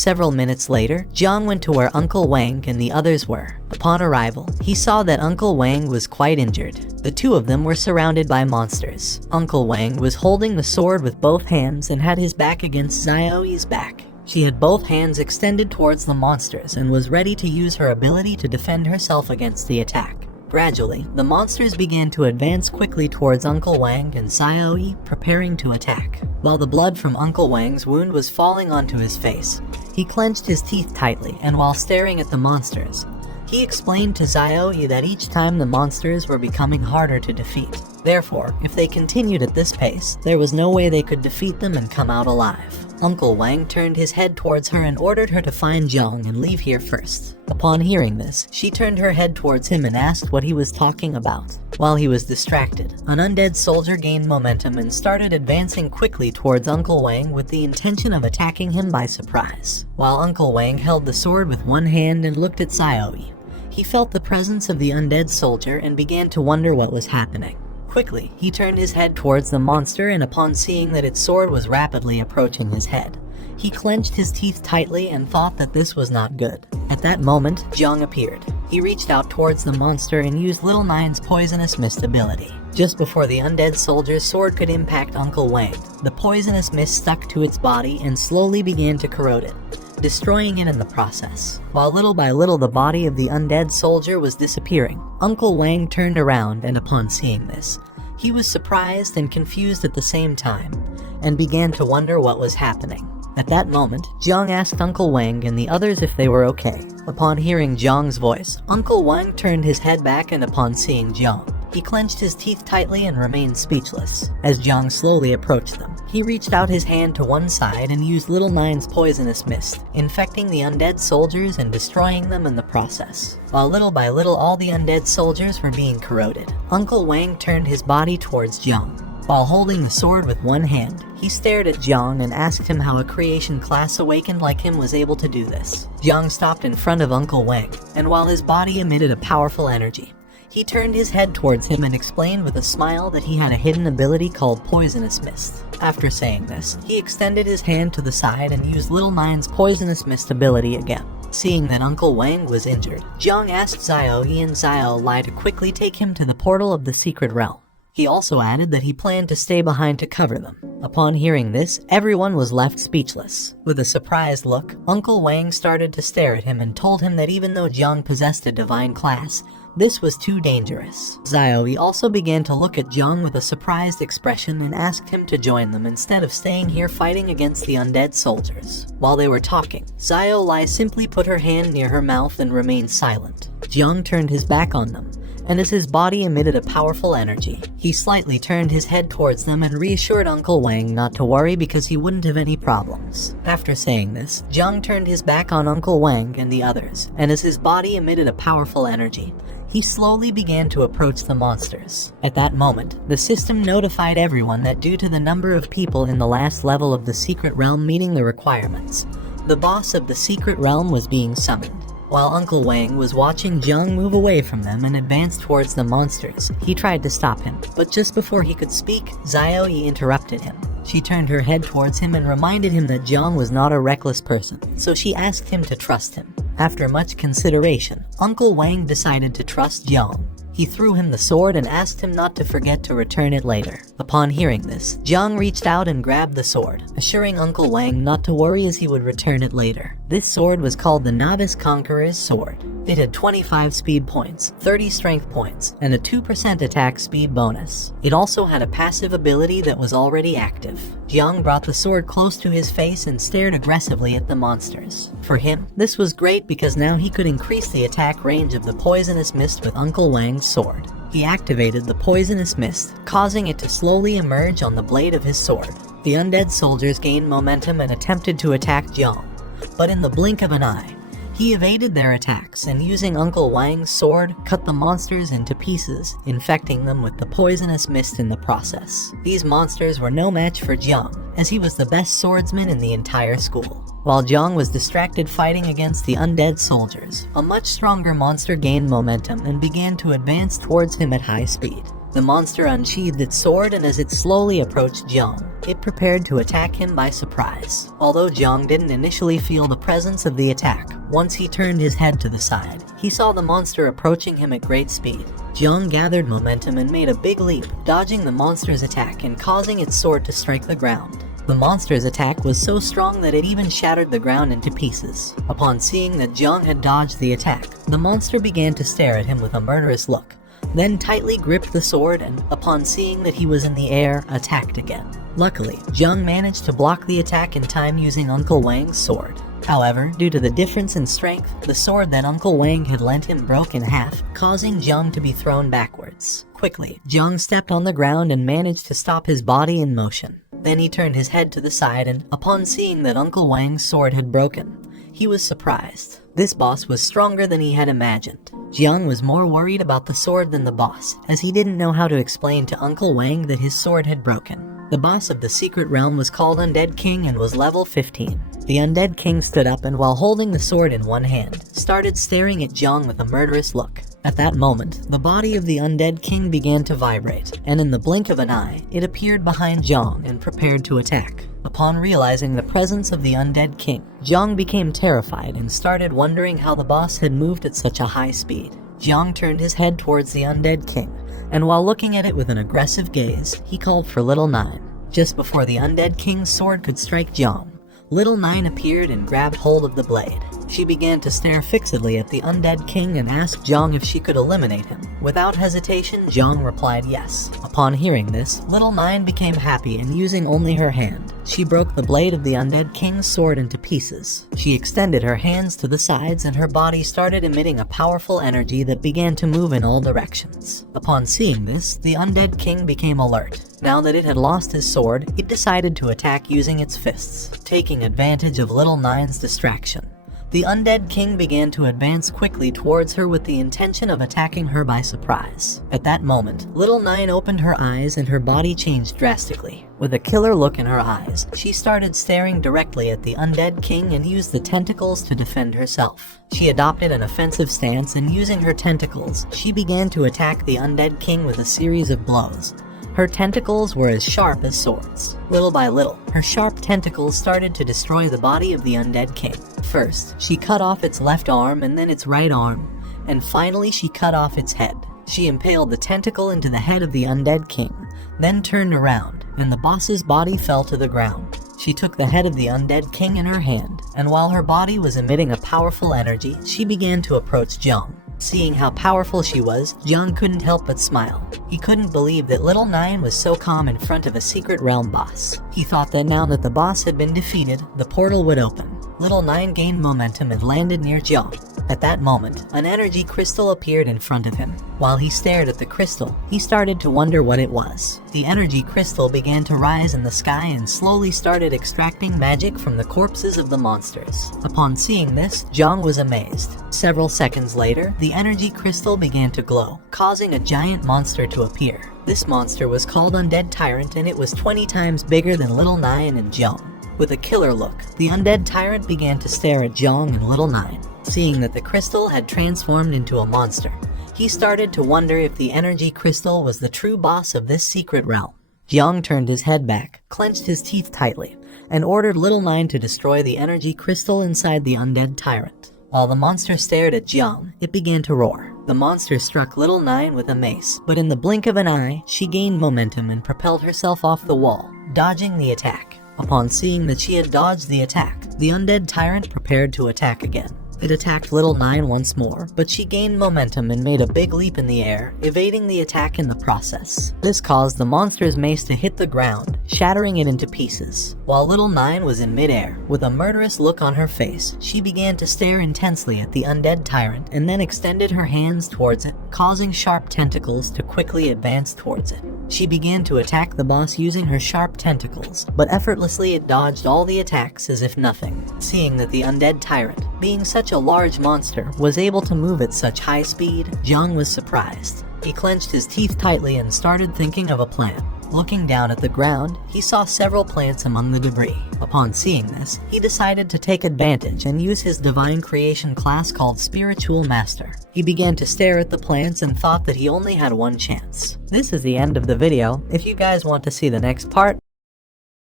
Several minutes later, Jiang went to where Uncle Wang and the others were. Upon arrival, he saw that Uncle Wang was quite injured. The two of them were surrounded by monsters. Uncle Wang was holding the sword with both hands and had his back against Xiaoyi's back. She had both hands extended towards the monsters and was ready to use her ability to defend herself against the attack. Gradually, the monsters began to advance quickly towards Uncle Wang and Xiaoyi, preparing to attack. While the blood from Uncle Wang's wound was falling onto his face, he clenched his teeth tightly, and while staring at the monsters, he explained to Xiaoyi that each time the monsters were becoming harder to defeat. Therefore, if they continued at this pace, there was no way they could defeat them and come out alive. Uncle Wang turned his head towards her and ordered her to find Jiang and leave here first. Upon hearing this, she turned her head towards him and asked what he was talking about. While he was distracted, an undead soldier gained momentum and started advancing quickly towards Uncle Wang with the intention of attacking him by surprise. While Uncle Wang held the sword with one hand and looked at Xiaoyi, he felt the presence of the undead soldier and began to wonder what was happening. Quickly, he turned his head towards the monster, and upon seeing that its sword was rapidly approaching his head, he clenched his teeth tightly and thought that this was not good. At that moment, Jiang appeared. He reached out towards the monster and used Little Nine's poisonous mist ability. Just before the undead soldier's sword could impact Uncle Wang, the poisonous mist stuck to its body and slowly began to corrode it, destroying it in the process. While little by little the body of the undead soldier was disappearing, Uncle Wang turned around, and upon seeing this, he was surprised and confused at the same time, and began to wonder what was happening. At that moment, Jiang asked Uncle Wang and the others if they were okay. Upon hearing Jiang's voice, Uncle Wang turned his head back, and upon seeing Jiang, he clenched his teeth tightly and remained speechless. As Jiang slowly approached them, he reached out his hand to one side and used Little Nine's poisonous mist, infecting the undead soldiers and destroying them in the process. While little by little all the undead soldiers were being corroded, Uncle Wang turned his body towards Jiang. While holding the sword with one hand, he stared at Jiang and asked him how a creation class awakened like him was able to do this. Jiang stopped in front of Uncle Wang, and while his body emitted a powerful energy, he turned his head towards him and explained with a smile that he had a hidden ability called Poisonous Mist. After saying this, he extended his hand to the side and used Little Nine's Poisonous Mist ability again. Seeing that Uncle Wang was injured, Jiang asked Xiaoyi and Xiaolai to quickly take him to the portal of the secret realm. He also added that he planned to stay behind to cover them. Upon hearing this, everyone was left speechless. With a surprised look, Uncle Wang started to stare at him and told him that even though Jiang possessed a divine class, this was too dangerous. Xiaoyi also began to look at Jiang with a surprised expression and asked him to join them instead of staying here fighting against the undead soldiers. While they were talking, Xiaolai simply put her hand near her mouth and remained silent. Jiang turned his back on them, and as his body emitted a powerful energy, he slightly turned his head towards them and reassured Uncle Wang not to worry because he wouldn't have any problems. After saying this, Jiang turned his back on Uncle Wang and the others, and as his body emitted a powerful energy, he slowly began to approach the monsters. At that moment, the system notified everyone that due to the number of people in the last level of the secret realm meeting the requirements, the boss of the secret realm was being summoned. While Uncle Wang was watching Jiang move away from them and advance towards the monsters, he tried to stop him, but just before he could speak, Xiaoyi interrupted him. She turned her head towards him and reminded him that Jiang was not a reckless person, so she asked him to trust him. After much consideration, Uncle Wang decided to trust Jiang. He threw him the sword and asked him not to forget to return it later. Upon hearing this, Jiang reached out and grabbed the sword, assuring Uncle Wang not to worry as he would return it later. This sword was called the Novice Conqueror's Sword. It had 25 speed points, 30 strength points, and a 2% attack speed bonus. It also had a passive ability that was already active. Jiang brought the sword close to his face and stared aggressively at the monsters. For him, this was great because now he could increase the attack range of the poisonous mist with Uncle Wang's sword. He activated the poisonous mist, causing it to slowly emerge on the blade of his sword. The undead soldiers gained momentum and attempted to attack Jiang, but in the blink of an eye, he evaded their attacks and using Uncle Wang's sword, cut the monsters into pieces, infecting them with the poisonous mist in the process. These monsters were no match for Jiang, as he was the best swordsman in the entire school. While Jiang was distracted fighting against the undead soldiers, a much stronger monster gained momentum and began to advance towards him at high speed. The monster unsheathed its sword, and as it slowly approached Jiang, it prepared to attack him by surprise. Although Jiang didn't initially feel the presence of the attack, once he turned his head to the side, he saw the monster approaching him at great speed. Jiang gathered momentum and made a big leap, dodging the monster's attack and causing its sword to strike the ground. The monster's attack was so strong that it even shattered the ground into pieces. Upon seeing that Jiang had dodged the attack, the monster began to stare at him with a murderous look, then tightly gripped the sword and, upon seeing that he was in the air, attacked again. Luckily, Jiang managed to block the attack in time using Uncle Wang's sword. However, due to the difference in strength, the sword that Uncle Wang had lent him broke in half, causing Jiang to be thrown backwards. Quickly, Jiang stepped on the ground and managed to stop his body in motion. Then he turned his head to the side and, upon seeing that Uncle Wang's sword had broken, he was surprised. This boss was stronger than he had imagined. Jiang was more worried about the sword than the boss, as he didn't know how to explain to Uncle Wang that his sword had broken. The boss of the secret realm was called Undead King and was level 15. The Undead King stood up and, while holding the sword in one hand, started staring at Jiang with a murderous look. At that moment, the body of the Undead King began to vibrate, and in the blink of an eye, it appeared behind Jiang and prepared to attack. Upon realizing the presence of the Undead King, Jiang became terrified and started wondering how the boss had moved at such a high speed. Jiang turned his head towards the Undead King, and while looking at it with an aggressive gaze, he called for Little Nine. Just before the Undead King's sword could strike Jiang, Little Nine appeared and grabbed hold of the blade. She began to stare fixedly at the Undead King and asked Jiang if she could eliminate him. Without hesitation, Jiang replied yes. Upon hearing this, Little Nine became happy, and using only her hand, she broke the blade of the Undead King's sword into pieces. She extended her hands to the sides and her body started emitting a powerful energy that began to move in all directions. Upon seeing this, the Undead King became alert. Now that it had lost his sword, it decided to attack using its fists, taking advantage of Little Nine's distraction. The Undead King began to advance quickly towards her with the intention of attacking her by surprise. At that moment, Little Nine opened her eyes and her body changed drastically. With a killer look in her eyes, she started staring directly at the Undead King and used the tentacles to defend herself. She adopted an offensive stance, and using her tentacles, she began to attack the Undead King with a series of blows. Her tentacles were as sharp as swords. Little by little, her sharp tentacles started to destroy the body of the Undead King. First, she cut off its left arm and then its right arm, and finally she cut off its head. She impaled the tentacle into the head of the Undead King, then turned around, and the boss's body fell to the ground. She took the head of the Undead King in her hand, and while her body was emitting a powerful energy, she began to approach Jiang. Seeing how powerful she was, Jiang couldn't help but smile. He couldn't believe that Little Nine was so calm in front of a secret realm boss. He thought that now that the boss had been defeated, the portal would open. Little Nine gained momentum and landed near Jiang. At that moment, an energy crystal appeared in front of him. While he stared at the crystal, he started to wonder what it was. The energy crystal began to rise in the sky and slowly started extracting magic from the corpses of the monsters. Upon seeing this, Jiang was amazed. Several seconds later, the energy crystal began to glow, causing a giant monster to appear. This monster was called Undead Tyrant, and it was 20 times bigger than Little Nine and Jiang. With a killer look, the Undead Tyrant began to stare at Jiang and Little Nine. Seeing that the crystal had transformed into a monster, he started to wonder if the energy crystal was the true boss of this secret realm. Jiang turned his head back, clenched his teeth tightly, and ordered Little Nine to destroy the energy crystal inside the Undead Tyrant. While the monster stared at Jiang, it began to roar. The monster struck Little Nine with a mace, but in the blink of an eye, she gained momentum and propelled herself off the wall, dodging the attack. Upon seeing that she had dodged the attack, the Undead Tyrant prepared to attack again. It attacked Little Nine once more, but she gained momentum and made a big leap in the air, evading the attack in the process. This caused the monster's mace to hit the ground, shattering it into pieces. While Little Nine was in midair, with a murderous look on her face, she began to stare intensely at the Undead Tyrant and then extended her hands towards it, causing sharp tentacles to quickly advance towards it. She began to attack the boss using her sharp tentacles, but effortlessly it dodged all the attacks as if nothing. Seeing that the Undead Tyrant, being such a large monster, was able to move at such high speed, Jiang was surprised. He clenched his teeth tightly and started thinking of a plan. Looking down at the ground, he saw several plants among the debris. Upon seeing this, he decided to take advantage and use his divine creation class called Spiritual Master. He began to stare at the plants and thought that he only had one chance. This is the end of the video. If you guys want to see the next part,